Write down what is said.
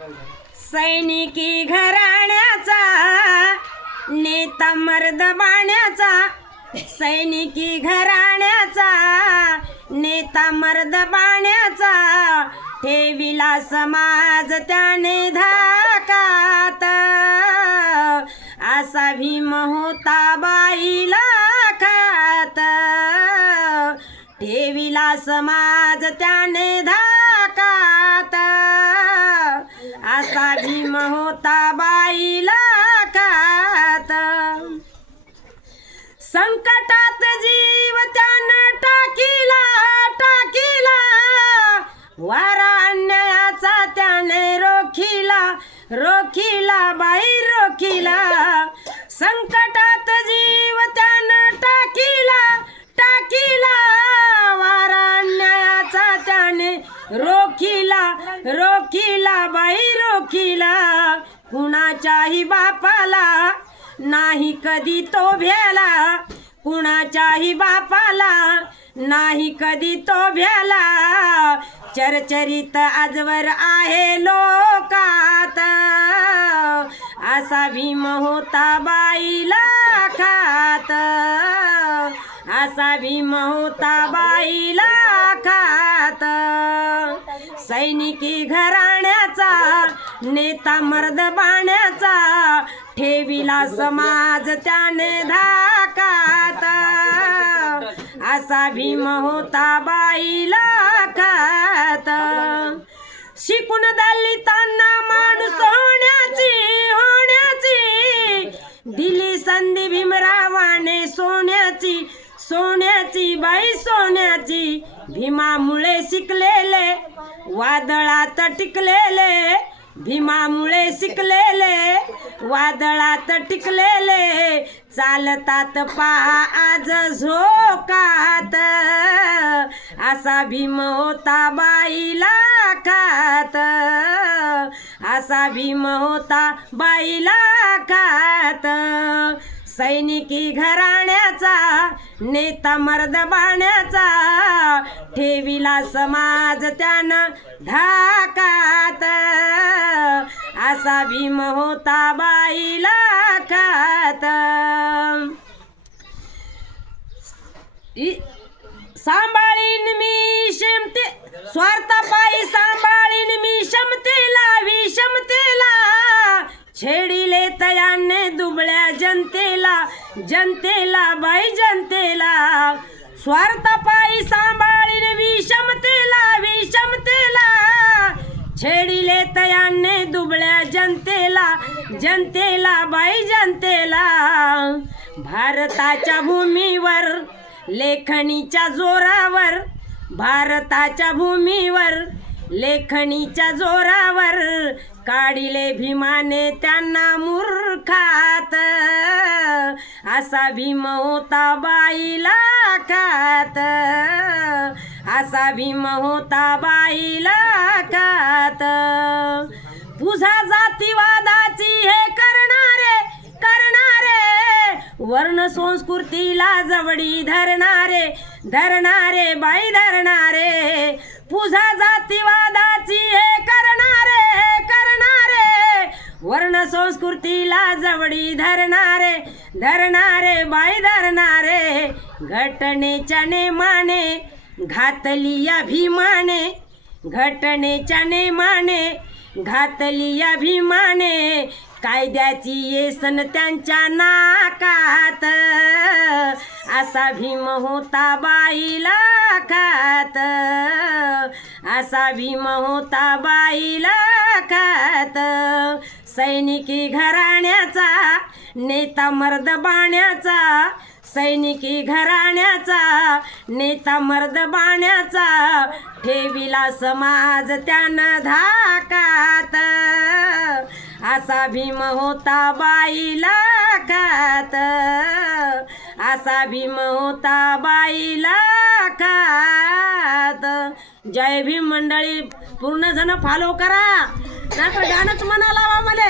सैनिकी घराण्याचा नेता मर्द बाण्याचा, सैनिकी घराण्याचा नेता मर्द बाण्याचा, ठेविला समाज त्याने धाकात, असा भीम होता बाईला खात, ठेविला समाज त्याने धाकात, असा भीम होता बाईला खात. संकटात जीव त्यानं टाकीला टाकीला, वारा अन्यायाचा त्याने रोखीला रोखीला बाई रोखीला. संकटात जीव त्यानं टाकीला टाकीला, वारा अन्यायाचा त्याने रोखीला रोखीला बाई रोखीला. कुणाच्याही बापाला नाही कधी तो भ्याला, कुणाच्याही बापाला नाही कधी तो भ्याला. चरचरित आजवर आहे लोकात, असा भीम होता बाईला खात, असा भीम होता बाईला खात. सैनिकी घराण्याचा नेता मर्द बाण्याचा, ठेविला समाज त्याने धाकात, असा भीम होता बाईला खात. शिकून दलितांना माणूस होण्याची दिली संधी भीमरावाने सोन्याची सोन्याची बाई सोन्याची. भीमामुळे शिकलेले वादळात टिकलेले, भीमामुळे शिकलेले वादळात टिकलेले, चालतात पहा आज झोकात, असा भीम होता बाईला खात, असा भीम होता बाईला खात. सैनिकी घराण्याचा नेता मर्द बाण्याचा, ठेविला समाज त्यानं धाकात, असा भीम होता बाईला खात. सांभाळीन मी क्षमते स्वार्थापायी, सांभाळीन मी क्षमतेला विषमतेला, छेडिले तयाने दुबळ्या जनतेला जनतेला बाई जनतेला. स्वार्थापायी सांभाळीन विषमतेला विषमतेला, छेडिले तयाने दुबळ्या जनतेला जनतेला बाई जनतेला. भारताच्या भूमीवर लेखणीच्या जोरावर, भारताच्या भूमीवर लेखणीच्या जोरावर, काढिले भीमाने त्यांना मूर्खात, असा भीम होता बाईला खात, असा भीम होता बाईला खात. तुझा जातीवादाची हे करणारे करणारे, वर्ण संस्कृतीला जवळी धरणारे धरणारे बाई धरणारे. तुझा जातीवादाची हे करणारे करणारे, वर्ण संस्कृतीला जवळी धरणारे धरणारे बाई धरणारे. घटनेच्या नेमाने घातली या भीमाने, घटनेच्या नेमाने घातली या भीमाने, कायद्याची येसन त्यांच्या नाकात, असा भीम होता बाईला खात, असा भीम होता बाईला खात. सैनिकी घराण्याचा नेता मर्द बाण्याचा, सैनिकी घराण्याचा नेता मर्द बाण्याचा, ठेविला समाज त्यानं धाकात, असा भीम होता बाईला खात, असा भीम होता बाईला खात. जय भीम मंडळी, पूर्ण जण फॉलो करा, नाहीतर गाणंच म्हणा लावा मला.